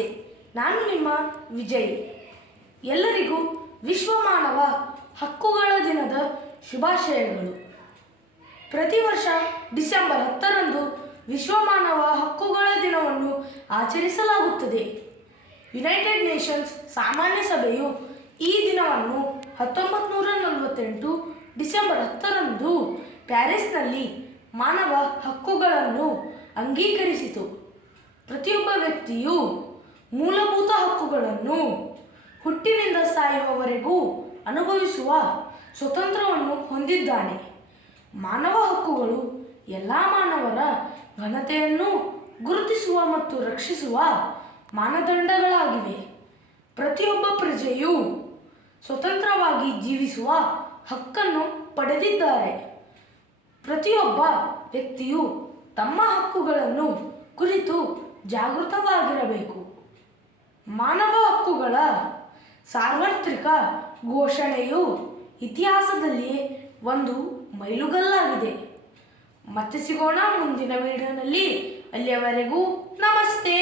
ನಮಸ್ತೆ, ನಾನು ನಿಮ್ಮ ವಿಜಯ್. ಎಲ್ಲರಿಗೂ ವಿಶ್ವ ಮಾನವ ಹಕ್ಕುಗಳ ದಿನದ ಶುಭಾಶಯಗಳು. ಪ್ರತಿ ವರ್ಷ ಡಿಸೆಂಬರ್ 10ರಂದು ವಿಶ್ವ ಮಾನವ ಹಕ್ಕುಗಳ ದಿನವನ್ನು ಆಚರಿಸಲಾಗುತ್ತದೆ. ಯುನೈಟೆಡ್ ನೇಷನ್ಸ್ ಸಾಮಾನ್ಯ ಸಭೆಯು ಈ ದಿನವನ್ನು 1948 ಡಿಸೆಂಬರ್ 10ರಂದು ಪ್ಯಾರಿಸ್ನಲ್ಲಿ ಮಾನವ ಹಕ್ಕುಗಳನ್ನು ಅಂಗೀಕರಿಸಿತು. ಪ್ರತಿಯೊಬ್ಬ ವ್ಯಕ್ತಿಯು ಮೂಲಭೂತ ಹಕ್ಕುಗಳನ್ನು ಹುಟ್ಟಿನಿಂದ ಸಾಯುವವರೆಗೂ ಅನುಭವಿಸುವ ಸ್ವಾತಂತ್ರ್ಯವನ್ನು ಹೊಂದಿದ್ದಾನೆ. ಮಾನವ ಹಕ್ಕುಗಳು ಎಲ್ಲ ಮಾನವರ ಘನತೆಯನ್ನು ಗುರುತಿಸುವ ಮತ್ತು ರಕ್ಷಿಸುವ ಮಾನದಂಡಗಳಾಗಿವೆ. ಪ್ರತಿಯೊಬ್ಬ ಪ್ರಜೆಯು ಸ್ವತಂತ್ರವಾಗಿ ಜೀವಿಸುವ ಹಕ್ಕನ್ನು ಪಡೆದಿದ್ದಾರೆ. ಪ್ರತಿಯೊಬ್ಬ ವ್ಯಕ್ತಿಯು ತಮ್ಮ ಹಕ್ಕುಗಳನ್ನು ಕುರಿತು ಜಾಗೃತವಾಗಿರಬೇಕು. ಮಾನವ ಹಕ್ಕುಗಳ ಸಾರ್ವತ್ರಿಕ ಘೋಷಣೆಯು ಇತಿಹಾಸದಲ್ಲಿಯೇ ಒಂದು ಮೈಲುಗಲ್ಲಾಗಿದೆ. ಮತ್ತೆ ಸಿಗೋಣ ಮುಂದಿನ ವಿಡಿಯೋನಲ್ಲಿ. ಅಲ್ಲಿಯವರೆಗೂ ನಮಸ್ತೆ.